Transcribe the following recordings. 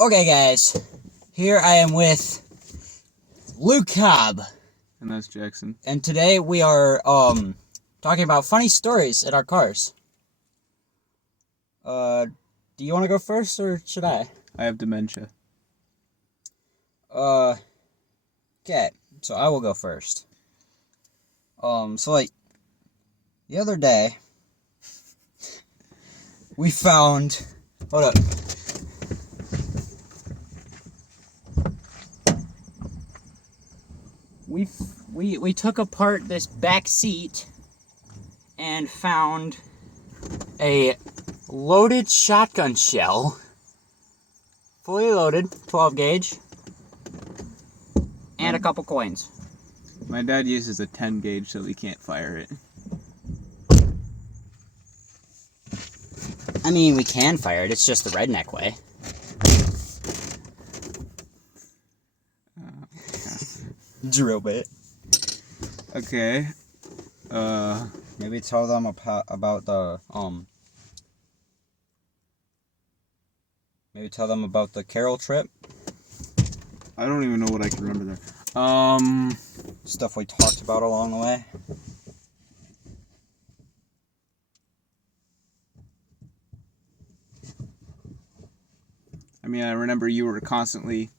Okay, guys, here I am with Luke Cobb, And that's Jackson. and today we are talking about funny stories in our cars. Do you want to go first, or should I? I have dementia. Okay, so I will go first. The other day, we found. Hold up. We took apart this back seat and found a loaded shotgun shell, fully loaded, 12 gauge, and a couple coins. My dad uses a 10 gauge, so we can't fire it. I mean, we can fire it, it's just the redneck way. Drill bit. Okay. Maybe tell them about the Maybe tell them about the Carol trip. I don't even know what I can remember there. Stuff we talked about along the way. I mean, I remember you were constantly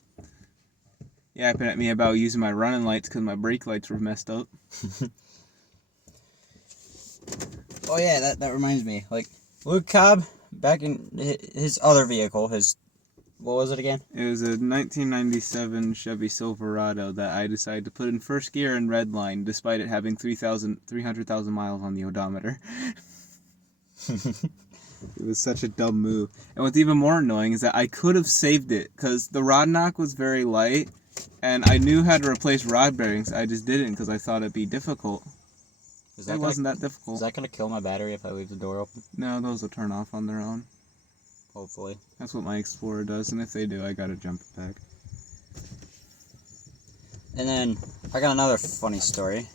yapping at me about using my running lights because my brake lights were messed up. Oh yeah, that reminds me. Like, Luke Cobb, back in his other vehicle, what was it again? It was a 1997 Chevy Silverado that I decided to put in first gear and redline, despite it having 300,000 miles on the odometer. It was such a dumb move. And what's even more annoying is that I could have saved it, because the rod knock was very light, and I knew how to replace rod bearings. I just didn't, because I thought it'd be difficult. It wasn't that difficult. Is that going to kill my battery if I leave the door open? No, those will turn off on their own. Hopefully. That's what my Explorer does, and if they do, I gotta jump it back. And then, I got another funny story.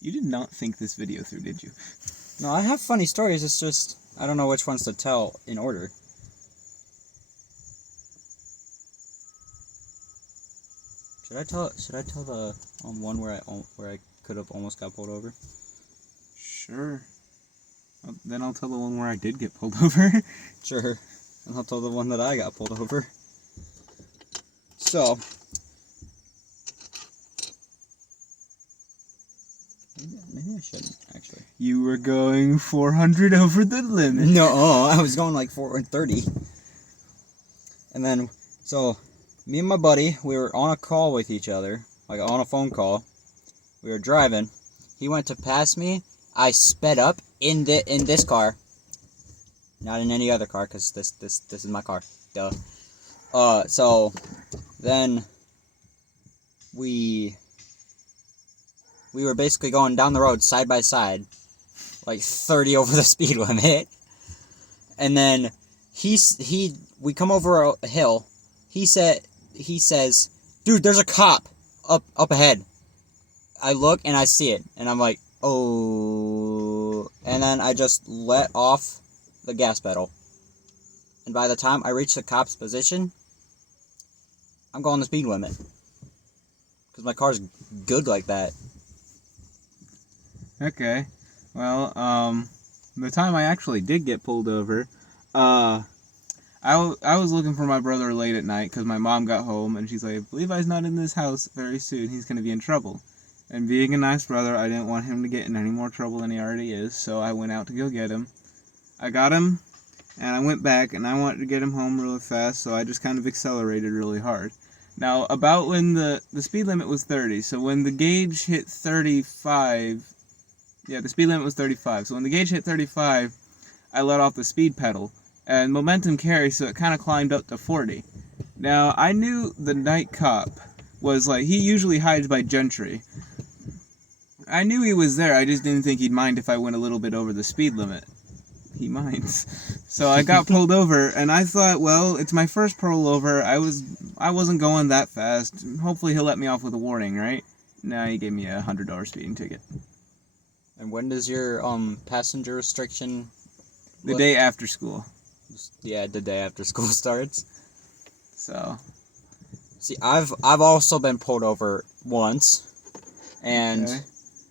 You did not think this video through, did you? No, I have funny stories, it's just, I don't know which ones to tell in order. Should I tell the one where I could have almost got pulled over? Sure. Then I'll tell the one where I did get pulled over. Sure. And I'll tell the one that I got pulled over. So, maybe I shouldn't, actually. You were going 400 over the limit. No, I was going like 430. And then, so, me and my buddy, we were on a call with each other, like on a phone call. We were driving. He went to pass me. I sped up in this car, not in any other car, because this is my car. Duh. So then we were basically going down the road side by side, like 30 over the speed limit. And then we come over a hill. He says, "Dude, there's a cop up ahead." I look and I see it, and I'm like, "Oh," and then I just let off the gas pedal. And by the time I reach the cop's position, I'm going the speed limit. Because my car's good like that. Okay. Well, the time I actually did get pulled over, I was looking for my brother late at night because my mom got home and she's like, "Levi's not in this house very soon. He's going to be in trouble." And being a nice brother, I didn't want him to get in any more trouble than he already is, so I went out to go get him. I got him, and I went back, and I wanted to get him home really fast, so I just kind of accelerated really hard. Now, about when the speed limit was 30, so when the gauge hit 35, yeah, the speed limit was 35, so when the gauge hit 35, I let off the speed pedal, and momentum carries, so it kind of climbed up to 40. Now, I knew the night cop was like, he usually hides by Gentry. I knew he was there, I just didn't think he'd mind if I went a little bit over the speed limit. He minds. So I got pulled over, and I thought, well, it's my first pullover. I wasn't going that fast. Hopefully he'll let me off with a warning, right? No, he gave me a $100 speeding ticket. And when does your passenger restriction? The day after school. Yeah, the day after school starts. So. See, I've also been pulled over once, and Okay.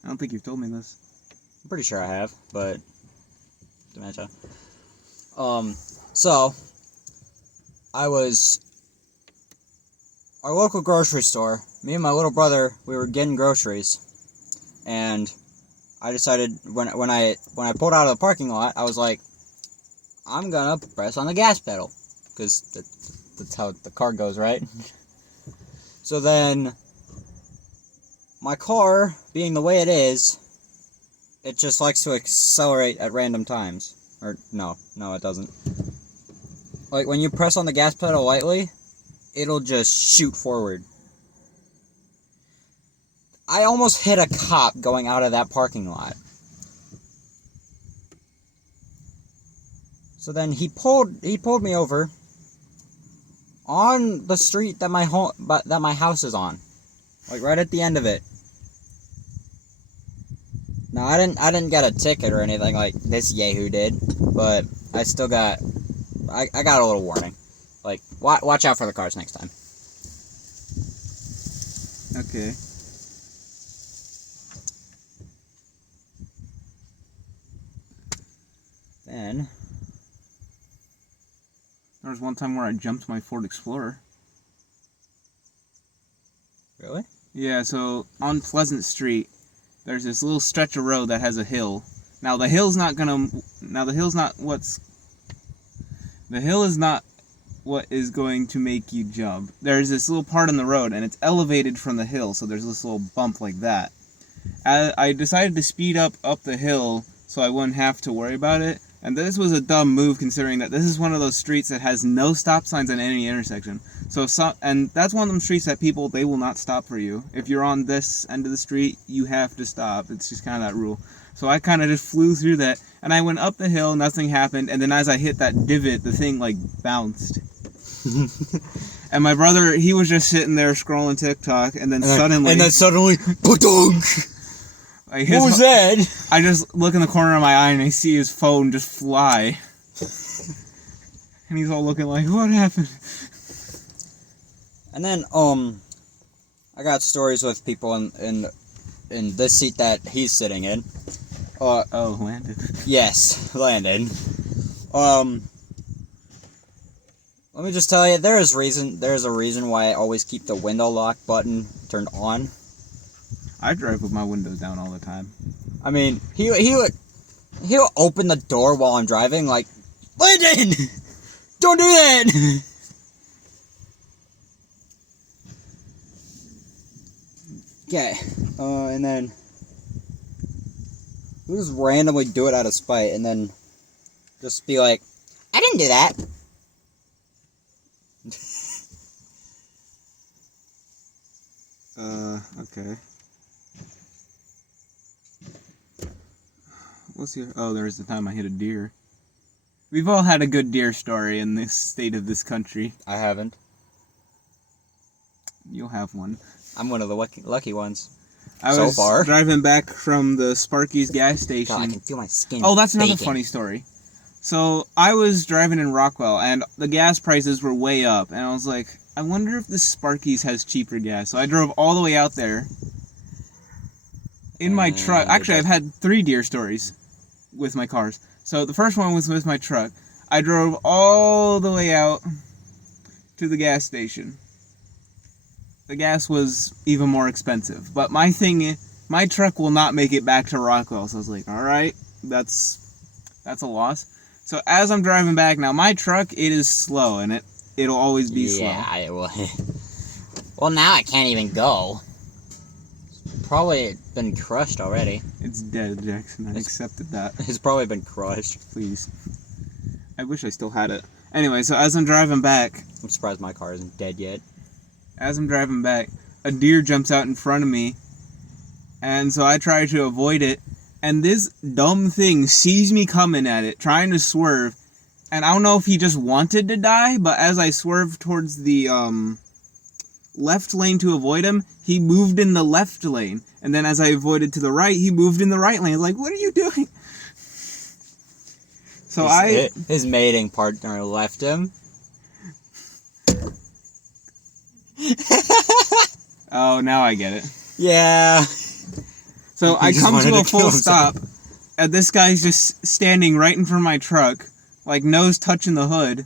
I don't think you've told me this. I'm pretty sure I have, but dementia. So I was our local grocery store. Me and my little brother, we were getting groceries, and I decided when I pulled out of the parking lot, I was like, I'm gonna press on the gas pedal, because that's how the car goes, right? So then, my car, being the way it is, it just likes to accelerate at random times. Or, no, it doesn't. Like, when you press on the gas pedal lightly, it'll just shoot forward. I almost hit a cop going out of that parking lot. So then he pulled me over on the street that my house is on. Like right at the end of it. Now I didn't get a ticket or anything like this yahoo did, but I still got I got a little warning. Like watch out for the cars next time. Okay. Then There was one time where I jumped my Ford Explorer. really? Yeah, so on Pleasant Street, there's this little stretch of road that has a hill. Now the hill is not what is going to make you jump. There's this little part on the road, and it's elevated from the hill, so there's this little bump like that. I decided to speed up the hill so I wouldn't have to worry about it. And this was a dumb move considering that this is one of those streets that has no stop signs at any intersection. And that's one of them streets that people, they will not stop for you. If you're on this end of the street, you have to stop. It's just kind of that rule. So I kind of just flew through that, and I went up the hill, nothing happened, and then as I hit that divot, the thing like bounced. And my brother, he was just sitting there scrolling TikTok, and then suddenly, ba-dunk! Like What was that? I just look in the corner of my eye and I see his phone just fly. And he's all looking like, what happened? And then, I got stories with people in this seat that he's sitting in. Landon. Yes, Landon. Let me just tell you, there's a reason why I always keep the window lock button turned on. I drive with my windows down all the time. I mean, he'll open the door while I'm driving, like, Landon! Don't do that! Okay, and then we'll just randomly do it out of spite, and then just be like, I didn't do that. Okay. There's the time I hit a deer. We've all had a good deer story in this state of this country. I haven't. You'll have one. I'm one of the lucky ones. I was driving back from the Sparky's gas station. God, I can feel my skin. Oh, that's another baking. funny story. So I was driving in Rockwell, and the gas prices were way up, and I was like, I wonder if this Sparky's has cheaper gas. So I drove all the way out there in my truck. Actually, I've had 3 deer stories with my cars. So the first one was with my truck. I drove all the way out to the gas station. The gas was even more expensive. But my truck will not make it back to Rockwell. So I was like, all right, that's a loss. So as I'm driving back now, my truck, it is slow, and it'll always be slow. Yeah, it will. Well, now I can't even go. Probably been crushed already. It's dead, Jackson. I accepted that. It's probably been crushed. Please. I wish I still had it. Anyway, so as I'm driving back... I'm surprised my car isn't dead yet. As I'm driving back, a deer jumps out in front of me. And so I try to avoid it. And this dumb thing sees me coming at it, trying to swerve. And I don't know if he just wanted to die, but as I swerved towards the left lane to avoid him, he moved in the left lane. And And then as I avoided to the right, he moved in the right lane. Like, what are you doing? So his mating partner left him. Oh, now I get it. Yeah. So I just come wanted to a to kill full himself. stop, and this guy's just standing right in front of my truck, like nose touching the hood.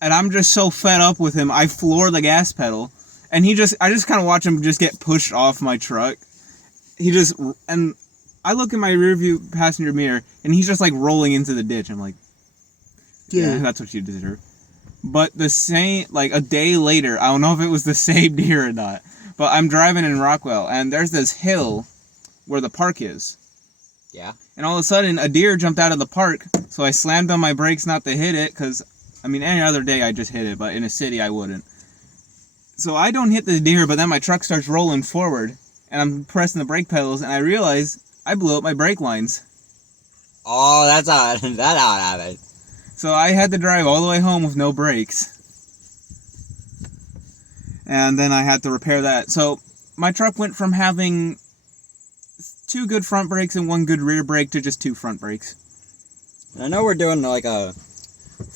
And I'm just so fed up with him, I floor the gas pedal. And I just kind of watch him just get pushed off my truck. And I look in my rearview passenger mirror, and he's just like rolling into the ditch. I'm like, yeah, that's what you deserve. But a day later, I don't know if it was the same deer or not, but I'm driving in Rockwell, and there's this hill where the park is. Yeah. And all of a sudden, a deer jumped out of the park, so I slammed on my brakes not to hit it, because, I mean, any other day I just hit it, but in a city I wouldn't. So I don't hit the deer, but then my truck starts rolling forward, and I'm pressing the brake pedals, and I realize I blew up my brake lines. Oh, that's how it happened. So I had to drive all the way home with no brakes. And then I had to repair that. So my truck went from having 2 good front brakes and 1 good rear brake to just 2 front brakes. I know we're doing like a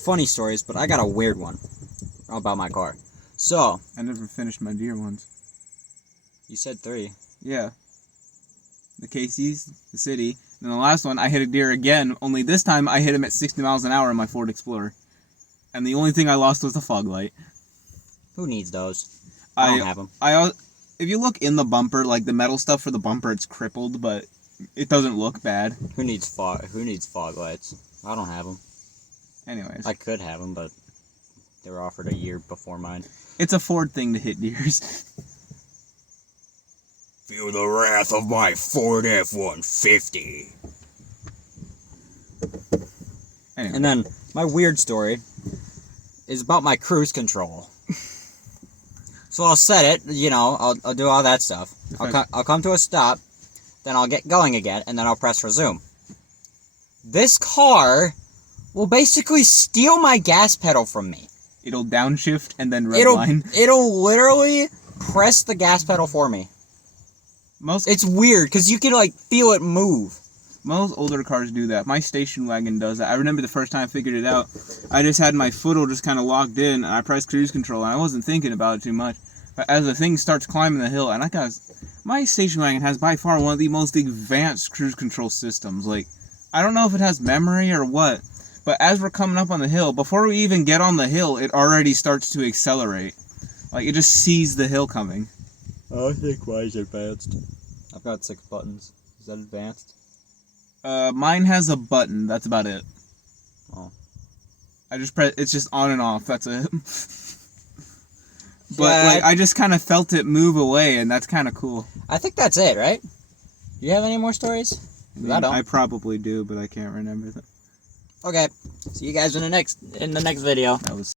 funny stories, but I got a weird one about my car. So I never finished my deer ones. you said 3. Yeah. The Casey's, the city. And the last one, I hit a deer again, only this time I hit him at 60 miles an hour in my Ford Explorer. And the only thing I lost was the fog light. Who needs those? I don't have them. If you look in the bumper, like the metal stuff for the bumper, it's crippled, but it doesn't look bad. Who needs fog lights? I don't have them. Anyways. I could have them, but they were offered a year before mine. It's a Ford thing to hit deers. Feel the wrath of my Ford F-150. Anyway. And then my weird story is about my cruise control. So I'll set it, I'll do all that stuff. I'll come to a stop, then I'll get going again, and then I'll press resume. This car will basically steal my gas pedal from me. It'll downshift and then redline. It'll literally press the gas pedal for me. It's weird, because you can, feel it move. Most older cars do that. My station wagon does that. I remember the first time I figured it out, I just had my foot just kind of locked in, and I pressed cruise control, and I wasn't thinking about it too much. But as the thing starts climbing the hill, and my station wagon has by far one of the most advanced cruise control systems. I don't know if it has memory or what, but as we're coming up on the hill, before we even get on the hill, it already starts to accelerate. It just sees the hill coming. I think mine's advanced. I've got 6 buttons. Is that advanced? Mine has a button. That's about it. Oh. I just press. It's just on and off. That's it. But Yeah, I just kind of felt it move away, and that's kind of cool. I think that's it, right? Do you have any more stories? 'Cause I don't. I probably do, but I can't remember them. Okay. See you guys in the next video. That was.